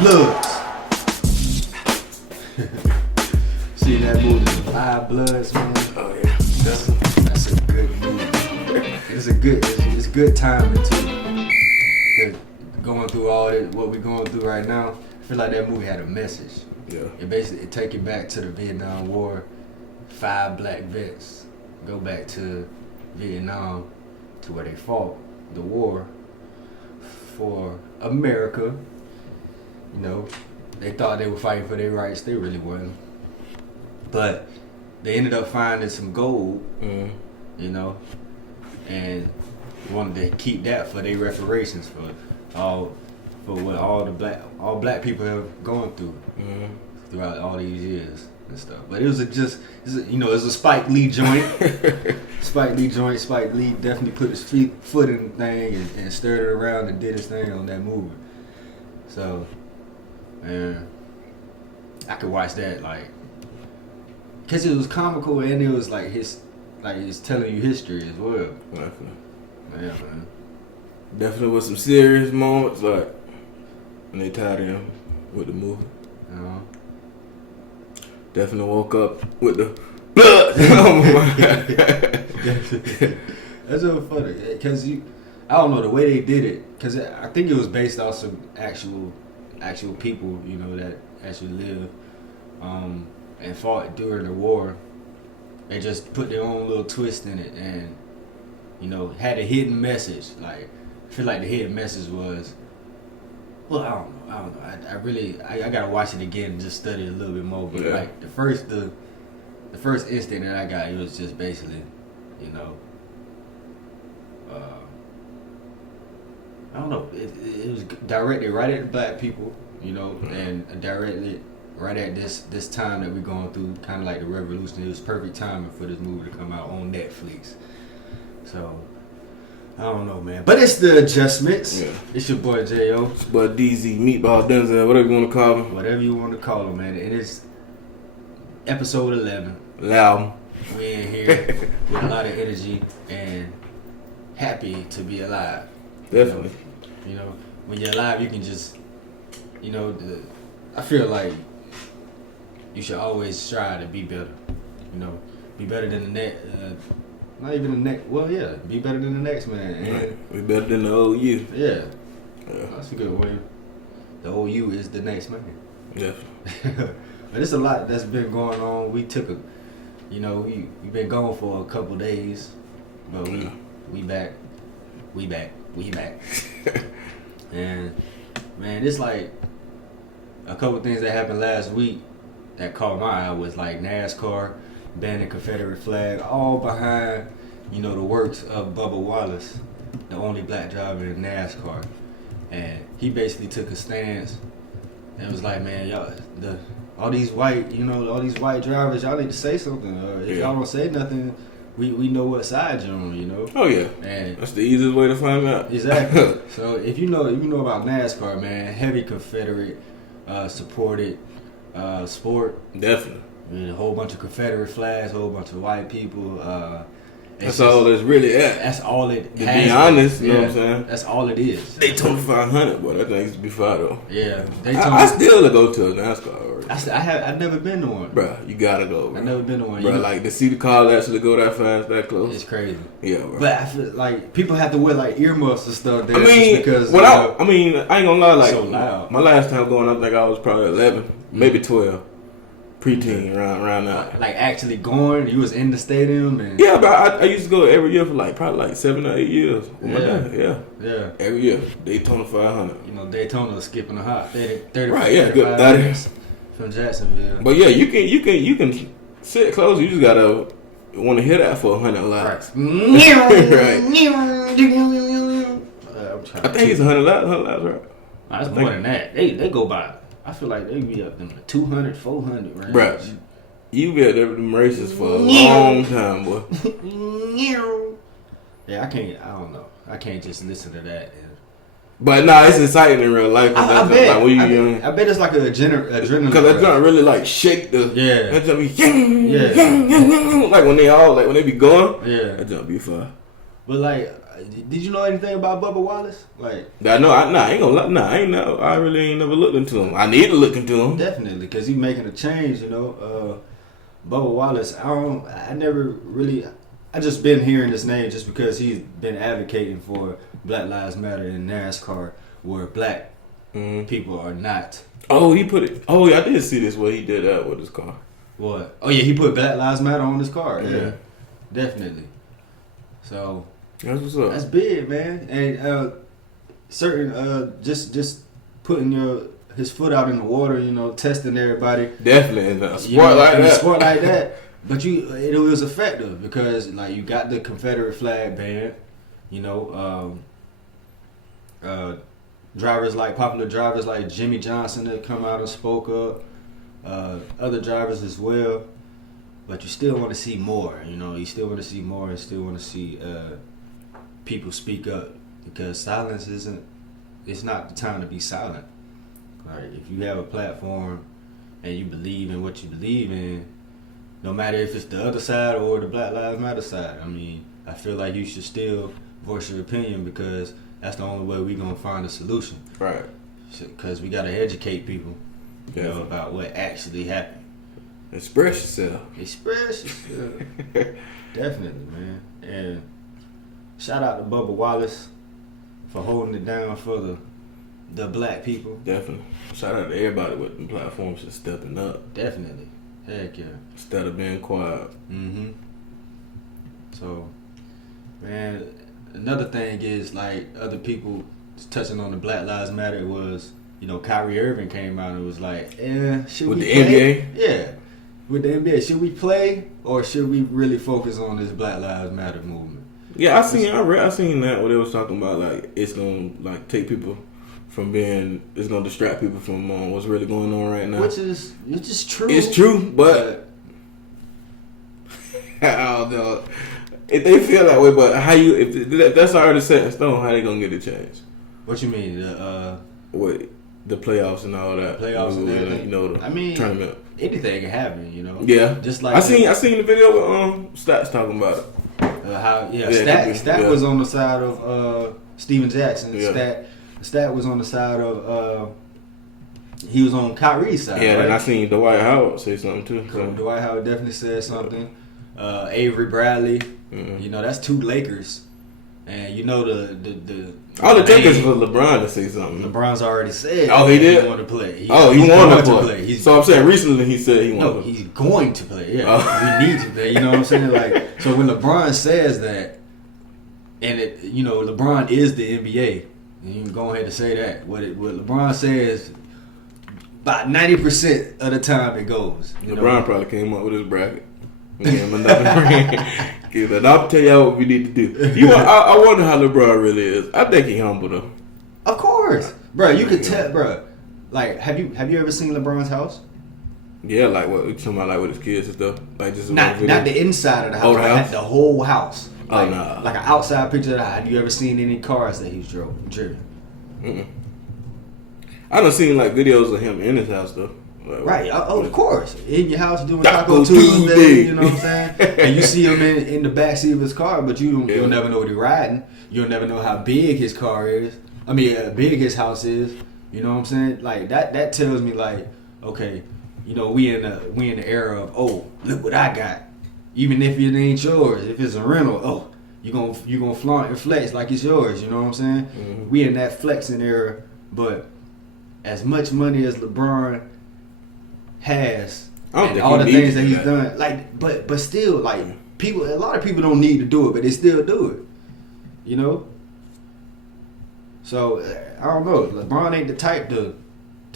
Bloods. See that movie, Five Bloods, man? Oh yeah, That's a good movie. It's good timing too. Going through all this, what we're going through right now, I feel like that movie had a message. yeah. It take you back to the Vietnam War. 5 black vets go back to Vietnam, to where they fought the war for America. You know, they thought they were fighting for their rights. They really weren't. But they ended up finding some gold, you know, and wanted to keep that for their reparations for what all black people have gone through throughout all these years and stuff. But it was it was a Spike Lee joint. Spike Lee definitely put his foot in the thing and stirred it around and did his thing on that movie. So, man, I could watch that because it was comical and it was it's telling you history as well. Definitely. Yeah, man. Definitely with some serious moments, like when they tied him with the movie. Definitely woke up with the blood. Oh my God. That's so funny because I don't know the way they did it, because I think it was based off some actual people, you know, that actually lived and fought during the war. They just put their own little twist in it and, you know, had a hidden message. Like, I feel like the hidden message was, well, I don't know. I gotta watch it again and just study a little bit more. But like the first instinct that I got, it was just basically, you know, I don't know. It was directed right at the black people, you know, and directed right at this time that we're going through, kind of like the revolution. It was perfect timing for this movie to come out on Netflix. So, I don't know, man. But it's the Adjustments. Yeah. It's your boy J.O. It's your boy DZ, Meatball Denzel, whatever you want to call him. Whatever you want to call him, man. And it's episode 11. Loud. We in here with a lot of energy and happy to be alive. Definitely. You know, when you're alive, you can just, you know, I feel like you should always strive to be better. You know, be better than the next. Not even the next. Well, yeah, be better than the next man. And be better than the old you. Yeah, that's a good way. The old you is the next man. Yeah. But it's a lot that's been going on. We took we've been gone for a couple days, but we back. And man, it's like a couple things that happened last week that caught my eye was like NASCAR banning Confederate flag, all behind, you know, the works of Bubba Wallace, the only black driver in NASCAR. And he basically took a stance and was like, man, y'all, all these white drivers, y'all need to say something. If y'all don't say nothing, we know what side you're on, you know. Oh yeah, and that's the easiest way to find out. Exactly. So if you know about NASCAR, man, heavy Confederate supported sport. Definitely. I mean, a whole bunch of Confederate flags, a whole bunch of white people. That's all it's really at. That's all it to has. be honest, you know what I'm saying? That's all it is. Daytona 500, boy, that thing used to be fire though. Yeah. I still go to a NASCAR. I've never been to one. Bruh, you gotta go, bro. I've never been to one. Bro, like to see the car actually go that fast, that close. It's crazy. Yeah, bro. But I feel like people have to wear like earmuffs and stuff there. I mean, because I ain't gonna lie, like so loud. My last time going, I think I was probably 11, maybe 12. Preteen around that. Like actually going, you was in the stadium and yeah, but I used to go every year for probably 7 or 8 years. With my dad. Yeah. Every year, Daytona 500. You know, Daytona was skipping a hot 30 right, yeah, good 30 from Jacksonville. But yeah, you can sit close. You just gotta want to hear that for 100 laps. Right. I think it's 100 laps. 100 laps, right? Nah, it's more than that. They go by. I feel like they be up in the 200, 400 range. Bruh, you been at them races for a long time, boy. Yeah, I don't know. I can't just listen to that. But nah, it's exciting in real life. I bet it's like an adrenaline. Because that joint really like shake the. Yeah. That joint be like when they be going. Yeah. That joint be fun. But like did you know anything about Bubba Wallace? Like, I know. I ain't gonna lie. Nah, I ain't know. I really ain't never looked into him. I need to look into him. Definitely, because he's making a change. You know, Bubba Wallace. I never really. I just been hearing his name just because he's been advocating for Black Lives Matter in NASCAR, where black people are not. Oh, he put it. Oh, yeah, I did see this where he did that with his car. What? Oh yeah, he put Black Lives Matter on his car. Yeah, definitely. So that's what's up. That's big, man. And certain just putting his foot out in the water, you know, testing everybody. Definitely in a sport like that. Sport like that. But it was effective because like you got the Confederate flag banned, you know, popular drivers like Jimmy Johnson that come out and spoke up, other drivers as well. But you still want to see more, you know. You still want to see more and still want to see people speak up because silence it's not the time to be silent. Like if you have a platform and you believe in what you believe in, no matter if it's the other side or the Black Lives Matter side, I mean, I feel like you should still voice your opinion because that's the only way we're going to find a solution. Right. Because we got to educate people, you know, about what actually happened. Express yourself. Definitely, man. And shout out to Bubba Wallace for holding it down for the black people. Definitely. Shout out to everybody with the platforms just stepping up. Definitely. Heck yeah. Instead of being quiet. Mm-hmm. So, man, another thing is like other people touching on the Black Lives Matter was, you know, Kyrie Irving came out and was like, should we play? NBA? Yeah. With the NBA, should we play or should we really focus on this Black Lives Matter movement? Yeah, I seen that where they was talking about like it's gonna like take people from it's gonna distract people from what's really going on right now. Which is true. It's true, but I don't know if they feel that way. But if that's already set in stone, how they gonna get it changed? What you mean? What the playoffs and all that? Playoffs and everything. You know, the tournament. Anything can happen, you know. Yeah, just like I seen the video with Stats talking about it. Stat was on the side of Steven Jackson. Yeah. Stat was on the side of he was on Kyrie's side. Yeah, right? and I seen Dwight Howard say something too. So. Dwight Howard definitely said something. Avery Bradley, you know, that's two Lakers, and you know the all it took is for LeBron to say something. LeBron's already said. Oh, he did. He wanted to play. He wanted to play. So I'm saying recently he said he wanted. No, he's going to play. Yeah, we need to play. You know what I'm saying? Like, so when LeBron says that, and LeBron is the NBA, and you can go ahead and say that. What LeBron says, about 90% of the time it goes. LeBron probably came up with his bracket. I'll tell y'all what we need to do. I wonder how LeBron really is. I think he's humble though. Of course, bro. You could tell, bro. Like, have you ever seen LeBron's house? Yeah, like what you talking about, like with his kids and stuff. Like just not the inside of the house, like the whole house. Like, nah. Like an outside picture of the house. Have you ever seen any cars that he's driven? I done seen like videos of him in his house though. Like, right, of course. In your house doing Taco Tuesday, you know what I'm saying? And you see him in the backseat of his car, but you'll never know what he's riding. You'll never know how big his car is. I mean, big his house is. You know what I'm saying? Like that tells me like, okay, you know, we in the era of, oh, look what I got. Even if it ain't yours, if it's a rental, oh, you gonna flaunt and flex like it's yours. You know what I'm saying? Mm-hmm. We in that flexing era, but as much money as LeBron has, and all the things that he's done, like, but still, like, a lot of people don't need to do it, but they still do it, you know. So I don't know. LeBron ain't the type to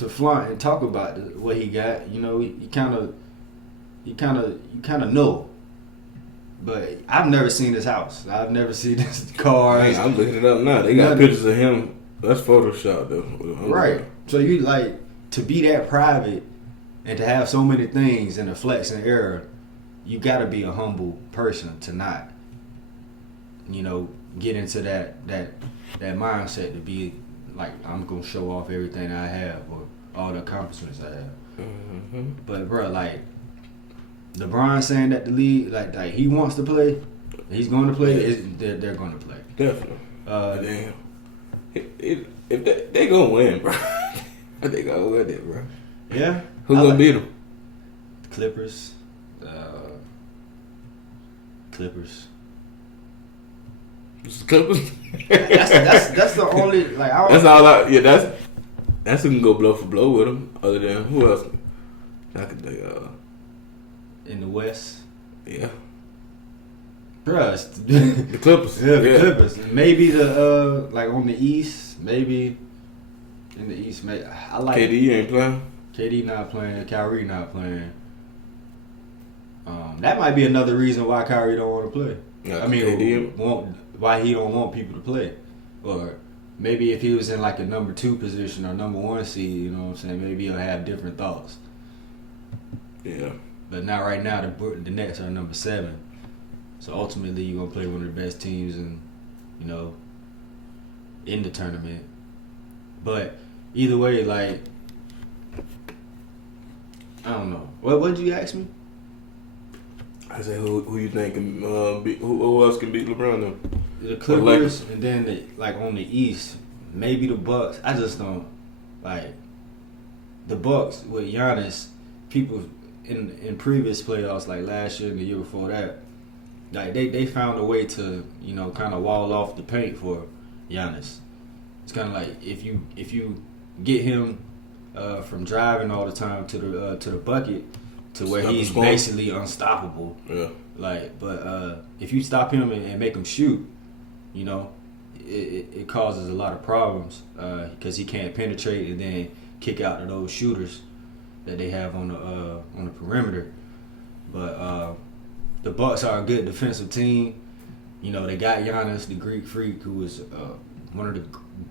flaunt and talk about what he got. You know, you kind of know. But I've never seen his house. I've never seen his car. Hey, I'm looking it up now. They got pictures of him. That's Photoshop though. Right. So you like to be that private. And to have so many things in a flex and era, you got to be a humble person to not, you know, get into that mindset to be like, I'm gonna show off everything I have or all the accomplishments I have. Mm-hmm. But bro, like LeBron saying that the league, like he wants to play. He's going to play. They're going to play. Definitely. Damn. If they gonna win, bro. They gonna win it, bro. Yeah. Who's gonna beat them? Clippers. Clippers. It's the Clippers. that's the only like. That's all. That's who can go blow for blow with them. Other than who else? I could think. In the West. Yeah. Bruh, the Clippers. Yeah, the Clippers. Maybe the like on the East. Maybe in the East. I like KD ain't playing. KD not playing. Kyrie not playing. That might be another reason why Kyrie don't want to play. Yeah, I mean, why he don't want people to play, or maybe if he was in like a number 2 position or number 1 seed, you know what I'm saying? Maybe he'll have different thoughts. Yeah. But not right now. The Nets are number 7, so ultimately you're gonna play one of the best teams in the tournament. But either way, like I don't know. What did you ask me? I said, who you think can who else can beat LeBron though? The Clippers, and then like on the East, maybe the Bucks. I just don't like the Bucks with Giannis. People in previous playoffs, like last year and the year before that, like they found a way to kind of wall off the paint for Giannis. It's kind of like if you get him from driving all the time to the bucket. To where he's basically unstoppable. Yeah. Like, but if you stop him and make him shoot, it causes a lot of problems because he can't penetrate and then kick out to those shooters that they have on the perimeter. But the Bucks are a good defensive team. They got Giannis, the Greek freak, who is one of the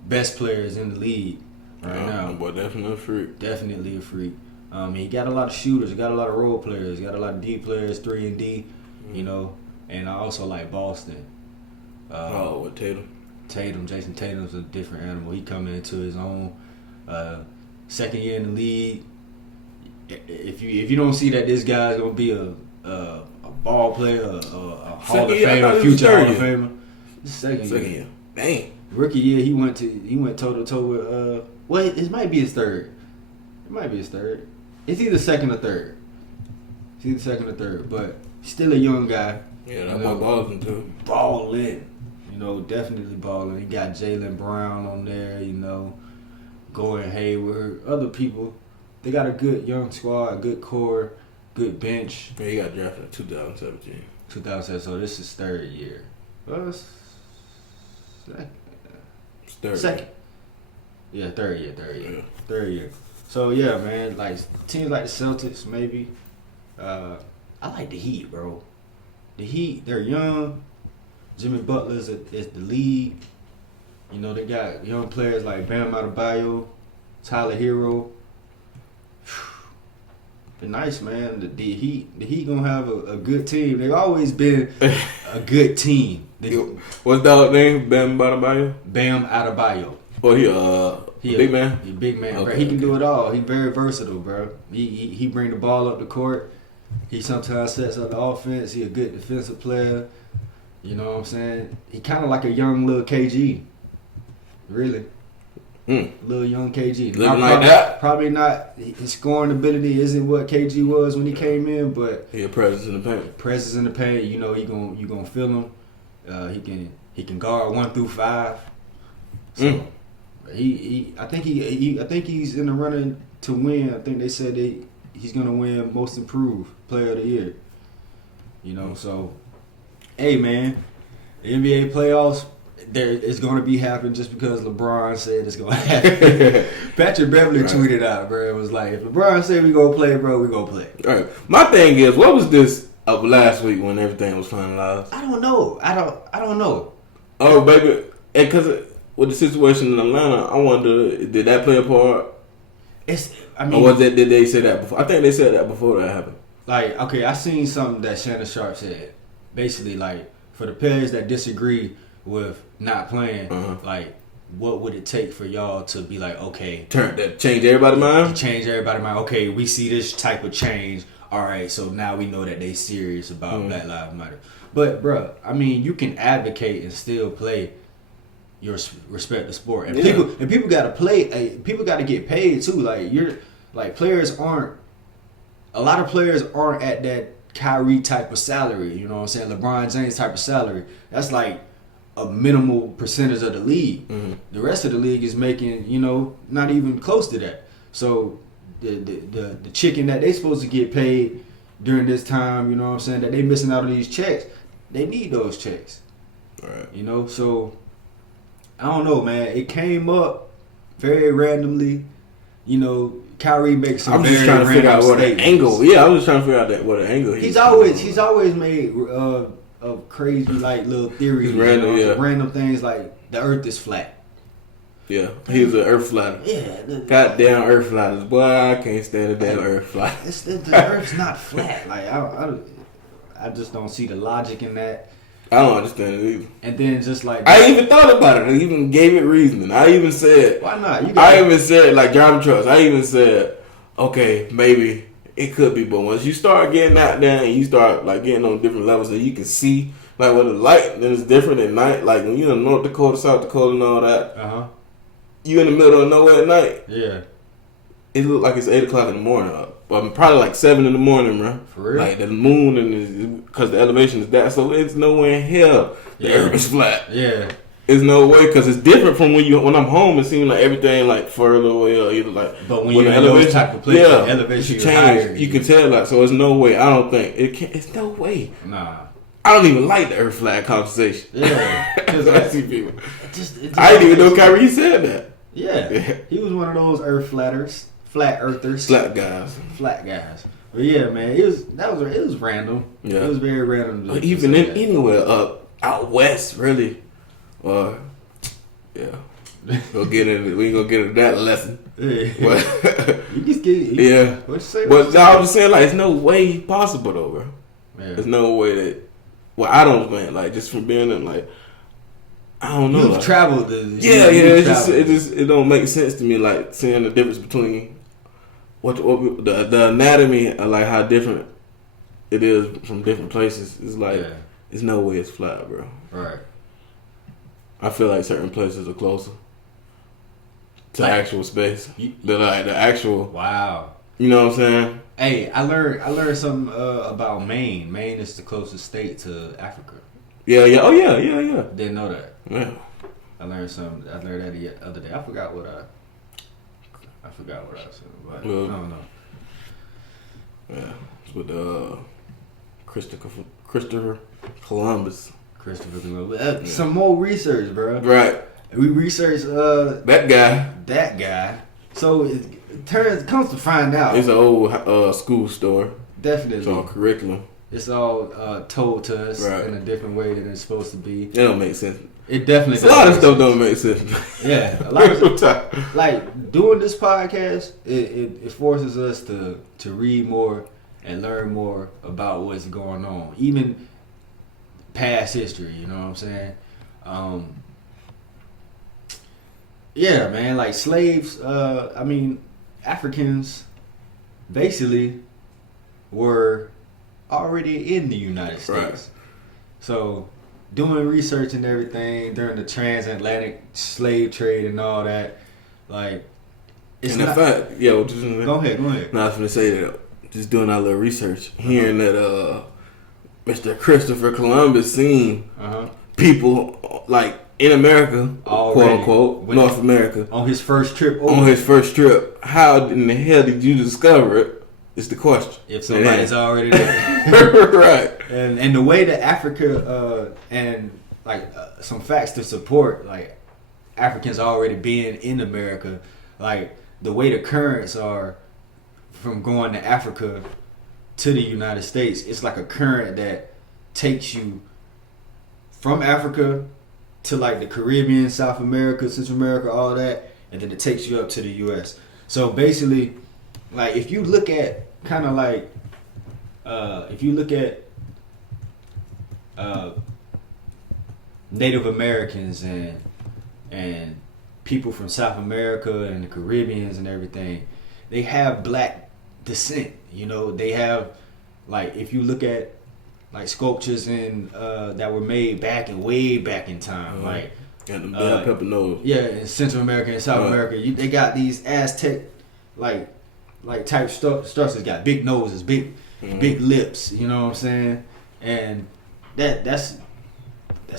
best players in the league right now. Boy, definitely a freak. Definitely a freak. He got a lot of shooters, he got a lot of role players, he got a lot of D players, 3 and D, and I also like Boston. With Tatum? Jason Tatum's a different animal. He coming into his own. Second year in the league. If you don't see that this guy's gonna be a ball player, a Hall of Famer, future Hall of Famer, second year. Dang. Rookie year, he went toe to toe with. Well, it might be his third. It's either second or third. But still a young guy. Yeah, that's my balling too. Balling. Definitely balling. He got Jaylen Brown on there, Gordon Hayward, other people. They got a good young squad, good core, good bench. Yeah, he got drafted in 2017. 2017, so this is third year. Second. Yeah, third year. Yeah. Third year. So yeah, man, like teams like the Celtics, maybe. I like the Heat, bro. The Heat, they're young. Jimmy Butler's is the lead. They got young players like Bam Adebayo, Tyler Hero. They're nice, man. The Heat gonna have a good team. They've always been a good team. What's that name? Bam Adebayo? Bam Adebayo. Oh, he big man? He big man, okay, bro. He can do it all. He's very versatile, bro. He bring the ball up the court. He sometimes sets up the offense. He a good defensive player. You know what I'm saying? He kind of like a young little KG. Really. Little young KG. Living like that? Probably not. His scoring ability isn't what KG was when he came in, but he a presence in the paint. Presence in the paint. You gonna feel him. He can guard 1 through 5. So I think he's in the running to win. I think they said he's gonna win Most Improved Player of the Year. So hey man, the NBA playoffs it's gonna be happening just because LeBron said it's gonna happen. Patrick Beverly tweeted out, bro. It was like, if LeBron said we gonna play, bro, we gonna play. All right. My thing is, what was this of last week when everything was finalized? I don't know. I don't know. Oh baby, and because with the situation in Atlanta, I wonder, did that play a part? Or did they say that before? I think they said that before that happened. Like, okay, I seen something that Shannon Sharp said. Basically, like, for the players that disagree with not playing, like, what would it take for y'all to be like, okay, change everybody's mind? Change everybody's mind. Okay, we see this type of change. All right, so now we know that they serious about Black Lives Matter. But bro, I mean, you can advocate and still play your respective sport, and people got to play. People got to get paid too. Like players aren't. A lot of players aren't at that Kyrie type of salary. You know what I'm saying? LeBron James type of salary. That's like a minimal percentage of the league. Mm-hmm. The rest of the league is making, not even close to that. So the chicken that they supposed to get paid during this time, you know what I'm saying, that they missing out on these checks, they need those checks. Right. So I don't know, man. It came up very randomly. Kyrie makes some. I'm just trying to figure out what the angle. Yeah, I'm just trying to figure out what the angle. He's always made crazy like little theories, random things like the Earth is flat. Yeah, he's an Earth flatter. Yeah, goddamn Earth flatters, boy. I can't stand the damn Earth flat. The Earth's not flat. Like I just don't see the logic in that. I don't understand it either. And then just like I even thought about it. I even gave it reasoning. I even said, why not? I even said like John Trust. I even said, okay, maybe it could be, but once you start getting out there and you start like getting on different levels, and you can see like when the light then it's different at night. Like when you're in North Dakota, South Dakota, and all that. You in the middle of nowhere at night. Yeah. It look like it's 8 o'clock in the morning. Probably like 7 in the morning, bro. For real? Like the moon and because the elevation is that, so it's nowhere in hell the Earth is flat. Yeah. There's no way because it's different from when I'm home. It seems like everything like further away or either like. But when you're in those type of places, the elevation is higher. You can tell like so. There's no way. I don't think it can. It's no way. Nah. I don't even like the Earth flat conversation. Yeah. I see people. I didn't even know Kyrie said that. Yeah. He was one of those Earth flatters. Flat earthers, flat guys. But yeah, man, it was random. Yeah, it was very random. Even anywhere up out west, really. Yeah, go get it. We ain't gonna get into that lesson. Yeah, but, you just get. Yeah, what you say? But I was just saying, like, it's no way possible, though, bro. Yeah. There's no way that. Well, I don't, man. Like, just from being in, like. I don't know. You've like, traveled. It don't make sense to me, like seeing the difference between what the anatomy and like how different it is from different places. It's like there's no way it's flat, bro. Right. I feel like certain places are closer to actual space. The actual. Wow. You know what I'm saying? Hey, I learned something about Maine. Maine is the closest state to Africa. Yeah. Oh yeah. Didn't know that. Yeah. I learned that the other day. I forgot what I said, but I don't know. Yeah, it's with Christopher Columbus. Yeah. Some more research, bro. Right. We researched that guy. So it comes to find out, it's an old school story. Definitely. It's all curriculum. It's all told to us in a different way than it's supposed to be. It don't make sense. It definitely. A lot of stuff don't make sense. Yeah, a lot of stuff. Like doing this podcast, it forces us to read more and learn more about what's going on, even past history. You know what I'm saying? Yeah, man. Like slaves. Africans basically were already in the United States. Right. So doing research and everything during the transatlantic slave trade and all that, like it's and not. Fact, Go ahead. No, I was gonna say that. Just doing our little research, hearing that Mr. Christopher Columbus seen people like in America, already, quote unquote, North America, on his first trip. How in the hell did you discover it? Is the question. If somebody's already there. Right. And the way that Africa and some facts to support like Africans already being in America, like the way the currents are from going to Africa to the United States, it's like a current that takes you from Africa to like the Caribbean, South America, Central America, all that, and then it takes you up to the US. So basically, like if you look at kind of like Native Americans and people from South America and the Caribbeans and everything, they have black descent. You know, they have, like, if you look at like sculptures in that were made way back in time, like and the bell pepper nose. Yeah, in Central America and South America, they got these Aztec like type structures. Got big noses, big lips. You know what I'm saying? And that's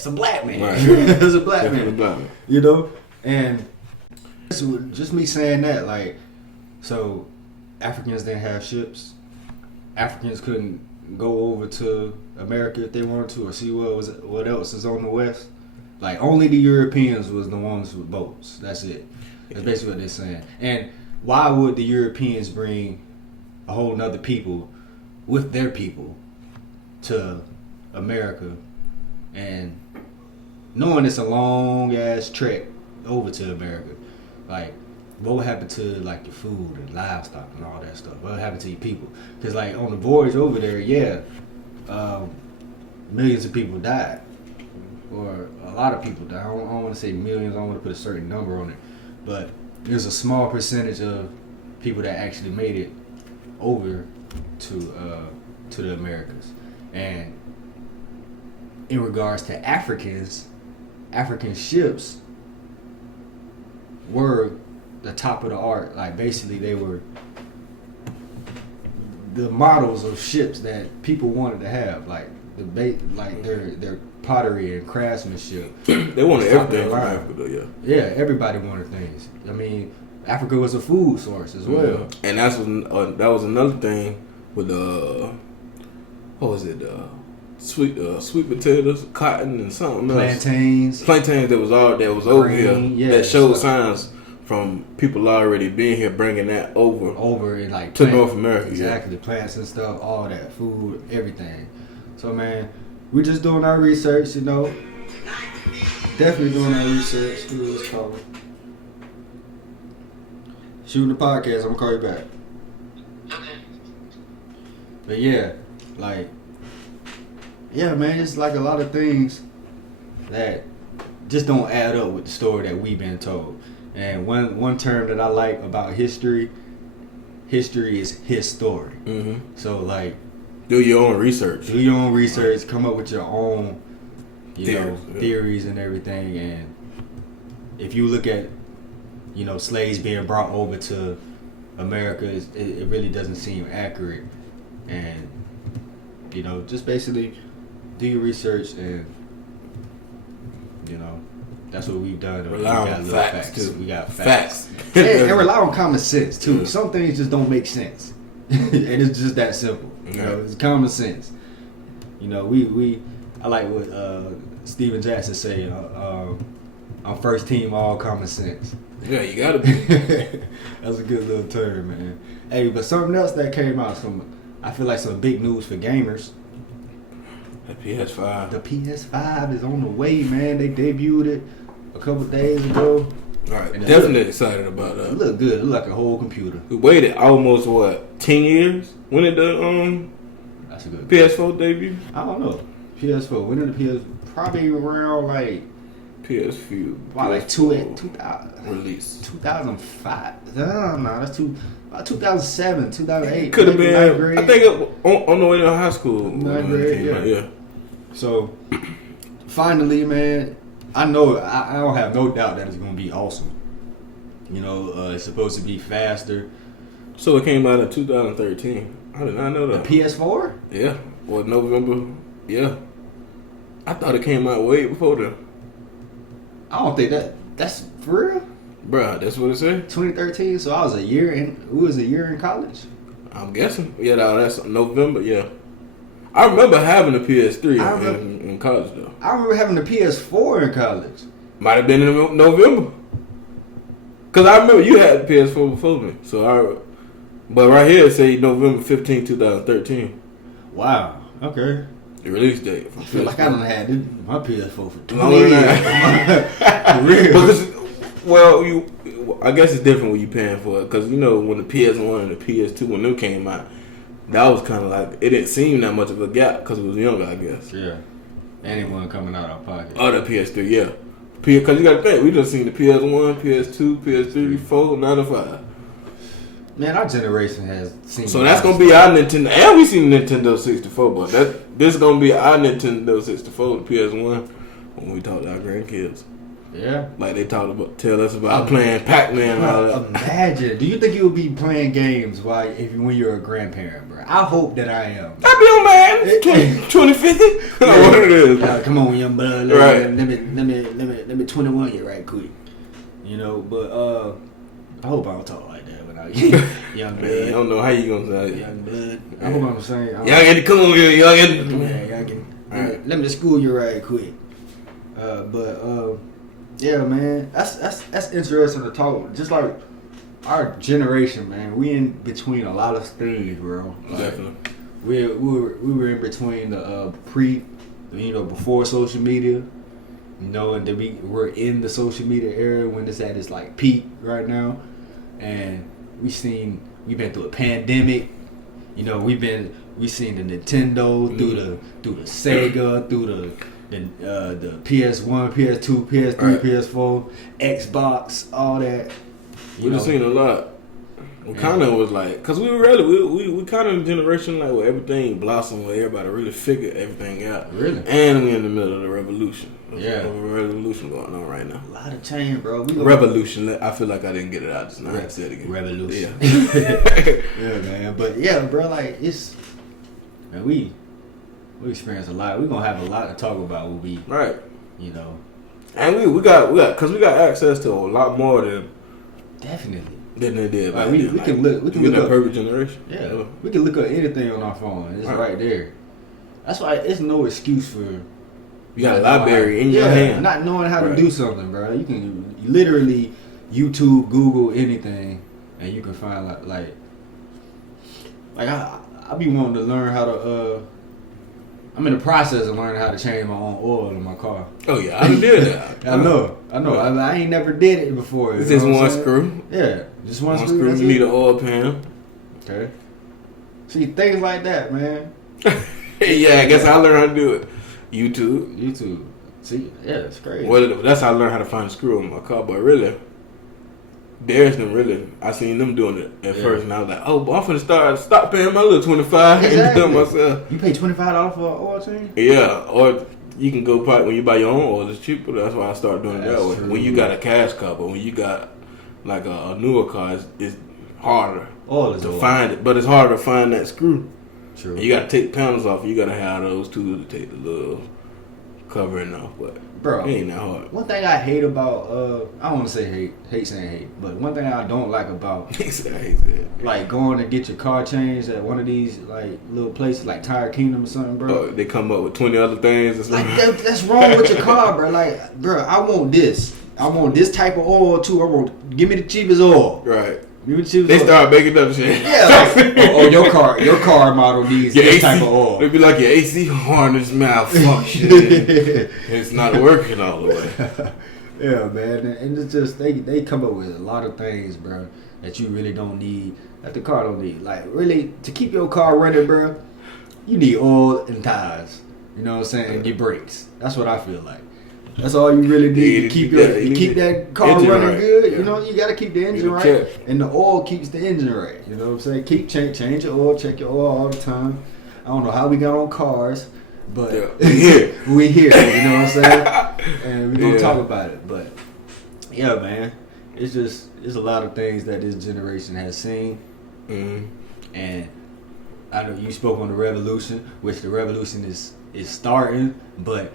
a black man. Right. That's a black man. You know, and just me saying that, like, so Africans didn't have ships. Africans couldn't go over to America if they wanted to, or see what else is on the west. Like, only the Europeans was the ones with boats. That's it. That's basically what they're saying. And why would the Europeans bring a whole nother people with their people to America, and knowing it's a long ass trek over to America? Like, what would happen to like your food and livestock and all that stuff? What would happen to your people? Because like on the voyage over there, millions of people died, or a lot of people died. I don't want to say millions. I don't want to put a certain number on it, but there's a small percentage of people that actually made it over to the Americas. And in regards to African ships were the top of the art. Like, basically they were the models of ships that people wanted to have, like their pottery and craftsmanship. They wanted everything from Africa, though. Yeah, everybody wanted things. I mean, Africa was a food source as well. And that was another thing with what was it? Sweet potatoes, cotton, and something else. Plantains that was over here that showed signs from people already being here, bringing that over and like to North America. Exactly, plants and stuff, all that, food, everything. So man, we're just doing our research, you know. Definitely doing our research. Who is calling? Shooting the podcast. I'm gonna call you back. But yeah, man, it's like a lot of things that just don't add up with the story that we've been told. And one term that I like about history is his story. Mm-hmm. So like, do your own research. Come up with your own, theories and everything. And if you look at, slaves being brought over to America, it really doesn't seem accurate. And just basically do your research, and that's what we've done. Rely on facts too. We got facts. and rely on common sense too. Yeah. Some things just don't make sense, and it's just that simple. It's common sense. I like what Steven Jackson say. I'm first team all common sense. Yeah, you gotta be. That's a good little term, man. Hey, but something else that came out, I feel like some big news for gamers. The PS5. The PS5 is on the way, man. They debuted it a couple days ago. All right, definitely excited about that. It look good. It look like a whole computer. We waited almost 10 years? When did the That's a good PS4 debut? I don't know. PS4. When did the PS? Probably around like PS4. Wow, like 2000 release. 2005. No, that's about 2007, 2008. Could have been. I think on the way to high school. Ninth grade, yeah. So finally, man, I know I don't have no doubt that it's gonna be awesome. It's supposed to be faster. So it came out in 2013. I did not know that. The PS4? Yeah. Or November. Yeah. I thought it came out way before that. I don't think that's for real. Bruh, that's what it said? 2013, so I was a year in college? I'm guessing. Yeah, that's November, yeah. I remember having a PS3 in college, though. I remember having a PS4 in college. Might have been in November. Because I remember you had the PS4 before me. But right here it say November 15, 2013. Wow, okay. The release date. I feel like I done had my PS4 for 20 years. For real. I guess it's different when you paying for it. Because, when the PS1 and the PS2, when them came out, that was kind of like, it didn't seem that much of a gap because it was younger, I guess. Yeah. Anyone coming out of our pocket. Oh, the PS3, yeah. Because you got to think, we just seen the PS1, PS2, PS3, 4, 9 to 5. Man, our generation has seen. So that's gonna be our Nintendo, and we seen Nintendo 64, but this is gonna be our Nintendo 64, the PS1, when we talk to our grandkids. Yeah, like they tell us about playing Pac-Man and all that. Imagine, do you think you'll be playing games when you're a grandparent, bro? I hope that I am. I'll be on mine 2050. Yeah. What it is? Come on, young blood. Right. Let me 21 you right quick. You know, but I hope I don't talk like that when I young blood. I don't know how you gonna say it. Young blood. I hope I'm saying. Y'all get to come on here, y'all get. Yeah, y'all can. Let me school you right quick. Yeah, man, that's interesting to talk. Just like our generation, man, we in between a lot of things, bro. Like, definitely. We were in between the before social media, and then we're in the social media era when it's at its like peak right now, and we've been through a pandemic. We've seen the Nintendo through the Sega, through the PS1, PS2, PS3, right. PS4, Xbox, all that. We've seen a lot. We kind of was like, cause we kind of a generation like where everything blossomed, where everybody really figured everything out. Really, and we're in the middle of the revolution. There's a revolution going on right now. A lot of change, bro. Revolution. I feel like I didn't get it out just now. I said it again. Revolution. Yeah. Yeah, man. But yeah, bro. Like we experience a lot. We're gonna have a lot to talk about when we, right. And we got cause we got access to a lot more than definitely than they did. Like we can look up perfect generation. Yeah, we can look up anything on our phone. It's right there. That's why it's no excuse for you got a library in your hand. Not knowing how to do something, bro. You can literally YouTube, Google anything, and you can find like I be wanting to learn how to. I'm in the process of learning how to change my own oil in my car. Oh yeah, I did that. I know. I ain't never did it before. It's just one screw. Yeah, just one screw. You need an oil pan. Okay. See, things like that, man. Yeah, I guess I learned how to do it. YouTube. See, yeah, it's crazy. Well, that's how I learned how to find a screw in my car. But really, I seen them doing it at first, and I was like, "Oh, boy, I'm finna stop paying my little $25 and do it myself." You pay $25 for an oil change? Yeah, or you can go when you buy your own oil, it's cheaper. That's why I started doing it that way. True. When you got a cash car, but when you got like a newer car, it's harder to find it. But it's harder to find that screw. True. And you got to take panels off. You got to have those too to take the little covering off. But bro, it ain't that hard. One thing I hate about I don't want to say hate saying hate, but one thing I don't like about like going to get your car changed at one of these like little places like Tire Kingdom or something, bro. They come up with 20 other things. Or something. Like that's wrong with your car, bro. Like, bro, I want this. I want this type of oil too. Give me the cheapest oil. Right. They start making up shit. Yeah, like, your car model needs this type of oil. It'd be like your AC harness malfunction. It's not working all the way. Yeah, man, and it's just they come up with a lot of things, bro, that you really don't need, that the car don't need. Like, really, to keep your car running, bro, you need oil and tires. You know what I'm saying? And your brakes. That's what I feel like. That's all you really need to keep that car running right. Good. Yeah. You know, you got to keep the engine right, and the oil keeps the engine right. You know what I'm saying? Keep change your oil, check your oil all the time. I don't know how we got on cars, but we here. You know what I'm saying? And we're gonna talk about it. But yeah, man, it's a lot of things that this generation has seen, and I know you spoke on the revolution, which the revolution is starting, but.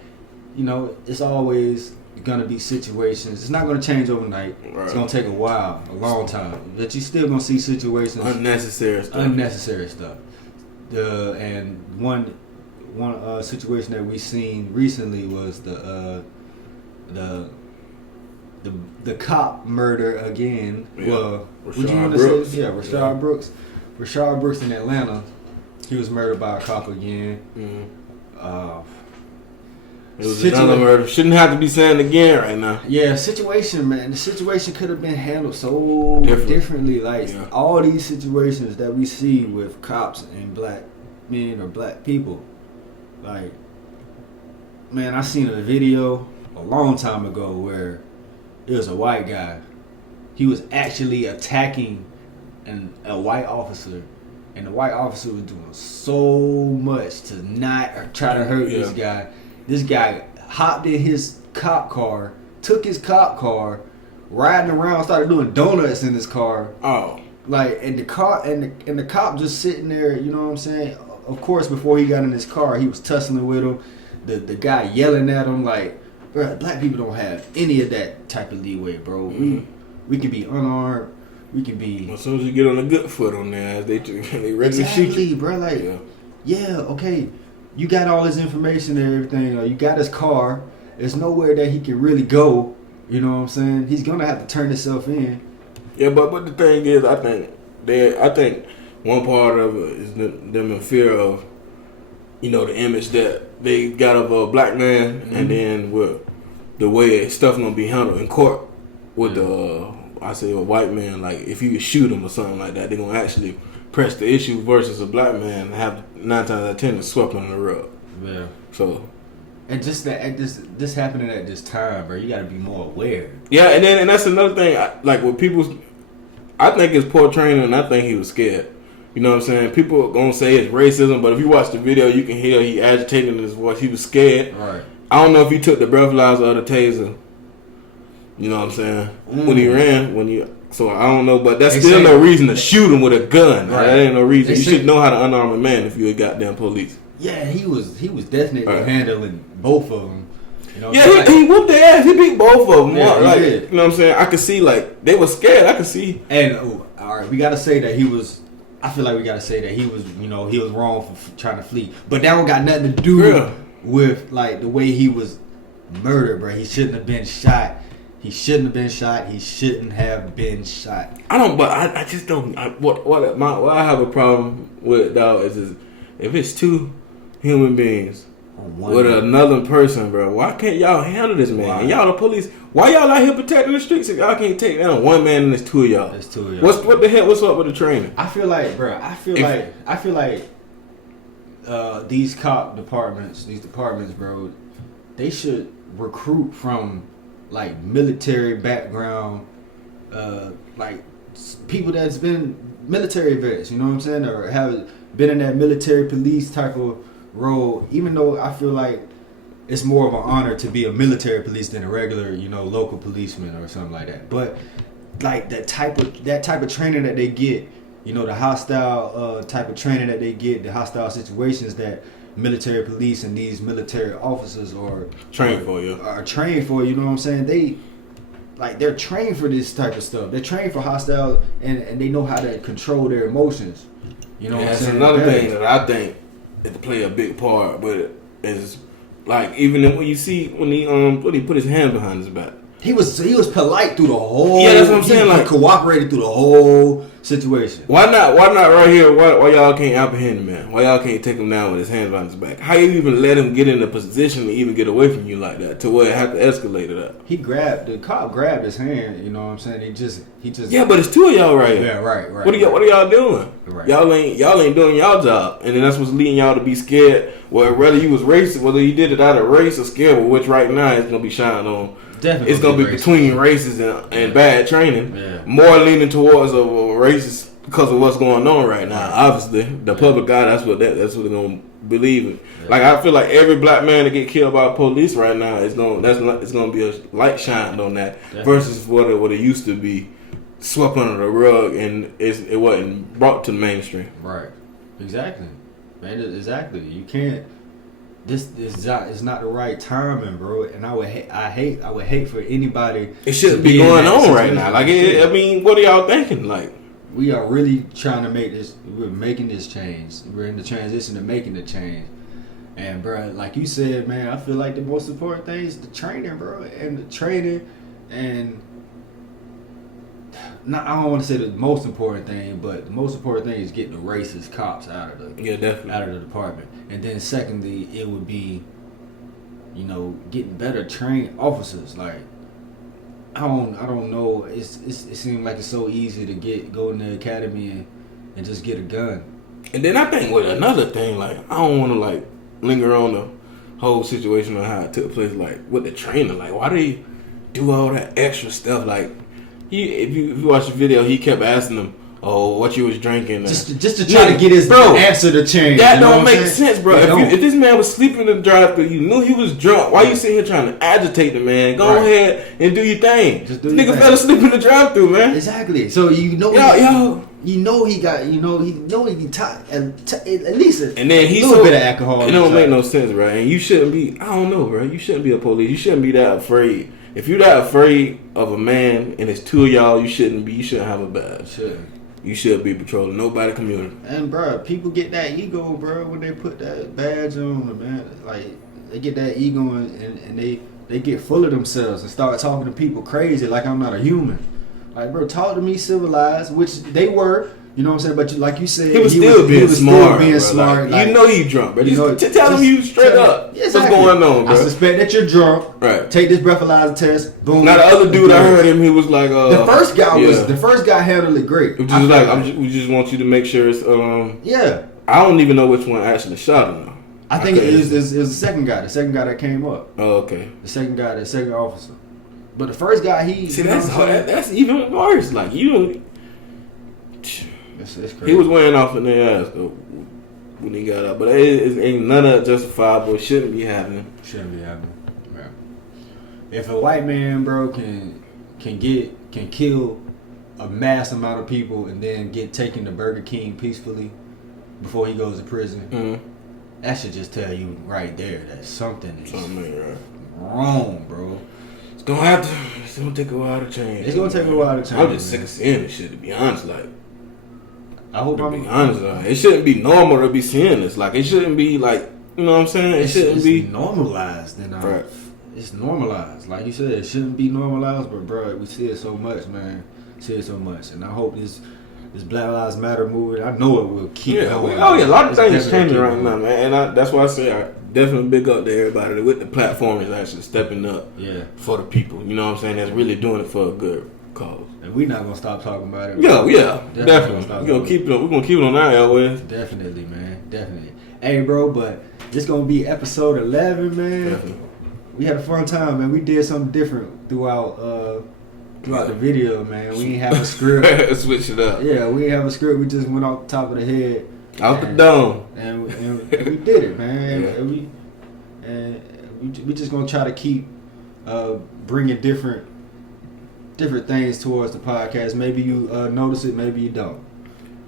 You know, it's always gonna be situations. It's not gonna change overnight. Right. It's gonna take a while, a long time. But you still gonna see situations, unnecessary stuff. And one situation that we seen recently was the cop murder again. Yeah. Well, Rayshard Brooks. Rayshard Brooks. Rayshard Brooks in Atlanta. He was murdered by a cop again. Mm-hmm. It was another murder. Shouldn't have to be saying again right now. Yeah, situation, man. The situation could have been handled so differently. Like, all these situations that we see with cops and black men or black people. Like, man, I seen a video a long time ago where it was a white guy. He was actually attacking and a white officer, and the white officer was doing so much to not try to hurt this guy. This guy hopped in his cop car, took his cop car, riding around, started doing donuts in his car. Oh, like and the car and the cop just sitting there. You know what I'm saying? Of course, before he got in his car, he was tussling with him. The guy yelling at him like, bro, black people don't have any of that type of leeway, bro. We can be unarmed. We can be. As soon as you get on a good foot on there, they ready to shoot you, bro. Like, okay, you got all his information and everything. You got his car. There's nowhere that he can really go. You know what I'm saying? He's gonna have to turn himself in. Yeah, but the thing is, I think one part of it is them in fear of, the image that they got of a black man, and then with the way stuff gonna be handled in court with a white man. Like if you shoot him or something like that, they're gonna actually press the issue versus a black man and have 9 times out of 10 swept under the rug. Yeah. So. And just that this happening at this time, bro, you got to be more aware. Yeah, and that's another thing. Like with people, I think it's poor training, and I think he was scared. You know what I'm saying? People are gonna say it's racism, but if you watch the video, you can hear he agitated in his voice. He was scared. Right. I don't know if he took the breathalyzer or the taser. You know what I'm saying? When he ran, so I don't know, but that's still no reason to shoot him with a gun. Right. That ain't no reason. You should know how to unarm a man if you're a goddamn police. Yeah, he was definitely handling both of them. You know, he whooped their ass. He beat both of them. Yeah, like, you know what I'm saying? I could see like they were scared. I could see. And all right, we gotta say that he was. I feel like we gotta say that he was. He was wrong for trying to flee. But that don't got nothing to do with like the way he was murdered, bro. He shouldn't have been shot. He shouldn't have been shot. He shouldn't have been shot. I don't. But I just don't. What I have a problem with, dog, is if it's two human beings with another person, bro. Why can't y'all handle this, man? Why? Y'all the police. Why y'all out here protecting the streets if y'all can't take down one man and there's two of y'all? There's two of y'all. What the hell? What's up with the training? I feel like, bro. I feel like these departments, bro. They should recruit from like military background, like people that's been military vets. You know what I'm saying? Or have been in that military police type of role, even though I feel like it's more of an honor to be a military police than a regular, local policeman or something like that. But like that type of training that they get, the hostile type of training that they get, the hostile situations that military police and these military officers are trained for. You know what I'm saying? They're trained for this type of stuff. They're trained for hostile, and they know how to control their emotions. You know what I'm saying? That's another thing that I think it play a big part, but is like even when he put his hand behind his back, he was polite through the whole. Yeah, that's what I'm saying. Like cooperated through the whole situation. Why not right here? Why y'all can't apprehend him, man? Why y'all can't take him down with his hands behind his back? How you even let him get in a position to even get away from you like that to where it had to escalate it up? The cop grabbed his hand. You know what I'm saying? He just. Yeah, but it's two of y'all right here. Yeah, right. What are y'all doing? Right. Y'all ain't doing y'all job, and then that's what's leading y'all to be scared. Well, whether you was racist, whether you did it out of race or scared, which right now it's gonna be shining on. Definitely it's gonna be between races and bad training. Yeah. More leaning towards a racist because of what's going on right now. Obviously, the public eye, that's what they're gonna believe in. Yeah. Like I feel like every black man that get killed by police right now it's gonna be a light shined on that versus what it used to be, swept under the rug and it wasn't brought to the mainstream. Right. Exactly. Man, exactly. You can't. This is not the right timing, bro. And I would hate for anybody. It shouldn't be going on right now. Like, what are y'all thinking? Like, we are really trying to make this. We're making this change. We're in the transition to making the change. And, bro, like you said, man, I feel like the most important thing is the training, bro, and the training. And I don't want to say the most important thing, but the most important thing is getting the racist cops out of the department. And then secondly, it would be, getting better trained officers. Like, I don't know. It seems like it's so easy to go in the academy and just get a gun. And then I think with another thing, like I don't want to like linger on the whole situation on how it took place. Like with the training, like why do you do all that extra stuff? Like if you watch the video, he kept asking them, oh, what you was drinking. Just to try to get his answer to change. That don't make sense, bro. If this man was sleeping in the drive-thru, you knew he was drunk. Why you sitting here trying to agitate the man? Go ahead and do your thing. Just do nigga fell asleep in the drive-thru, man. Exactly. So you know, he got, he at least and then a little bit of alcohol. It don't make no sense, right? And you shouldn't be. I don't know, bro. You shouldn't be a police. You shouldn't be that afraid. If you're that afraid of a man and it's two of y'all, you shouldn't be. You shouldn't have a badge. You should be patrolling nobody community. And bro, people get that ego, bro, when they put that badge on, man. Like they get that ego and they get full of themselves and start talking to people crazy like I'm not a human. Like, bro, talk to me civilized, which they were. You know what I'm saying? But like you said, he was still being smart. Like, you know you drunk, bro. Tell him you straight up. Exactly. What's going on, bro? I suspect that you're drunk. Right. Take this breathalyzer test. Boom. Now the other dude, I heard him. He was like, the first guy handled it great. Which is like, we just want you to make sure it's Yeah. I don't even know which one actually shot him. I think it was the second guy. The second guy that came up. Oh, okay. The second officer. But the first guy, that's even worse. Like you. It's crazy. He was wearing off in their ass when he got up, but it ain't none of it justifiable. It shouldn't be happening. Yeah. If a white man, bro, can kill a mass amount of people and then get taken to Burger King peacefully before he goes to prison, that should just tell you right there that something is wrong, bro. It's gonna take a while to change. It's gonna take a while to change. I'm just sick of seeing this shit, to be honest. Like, I hope to be honest, it shouldn't be normal to be seeing this. Like, it shouldn't be like, you know what I'm saying? It shouldn't be normalized. Right. It's normalized. Like you said, it shouldn't be normalized, but bro, we see it so much, man. And I hope this Black Lives Matter movement, I know it will keep going. A lot of things are changing right now, man. And that's why I say I definitely big up to everybody with the platform is actually stepping up for the people. You know what I'm saying? That's really doing it for a good cause. And we're not gonna stop talking about it. Yeah, definitely. We're gonna keep it on our airways. Definitely, man. Definitely. Hey, bro, but this gonna be episode 11, man. Definitely. We had a fun time, man. We did something different throughout the video, man. We didn't have a script. Switch it up. Yeah, we didn't have a script. We just went off the top of the head. Out the dome. And we did it, man. And we just gonna try to keep bringing different things towards the podcast. Maybe you notice it, maybe you don't.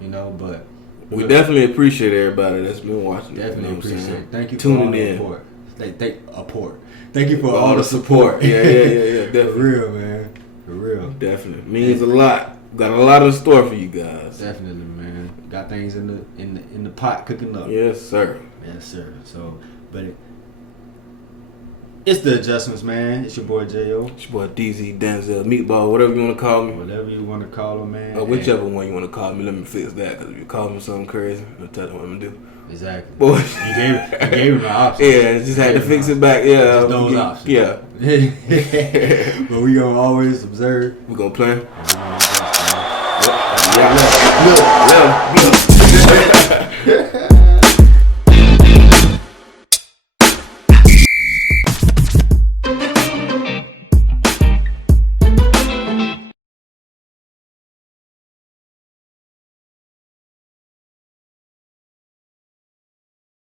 You know, but we definitely appreciate everybody that's been watching. Definitely appreciate it. Thank you for all the support. Thank you for all the support. Yeah, definitely. For real, man. For real. Definitely. Means a lot. Got a lot in store for you guys. Definitely, man. Got things in the pot cooking up. Yes, sir. So, but it's the adjustments, man. It's your boy J.O. It's your boy DZ, Denzel, Meatball, whatever you want to call me. Whatever you want to call him, man. Or whichever one you want to call me. Let me fix that. Because if you call me something crazy, I'll tell you what I'm going to do. Exactly. Boy. You gave him the option. Yeah, just had to fix it back. Yeah. Just those options. Yeah. But we going to always observe. We're going to play. Yeah.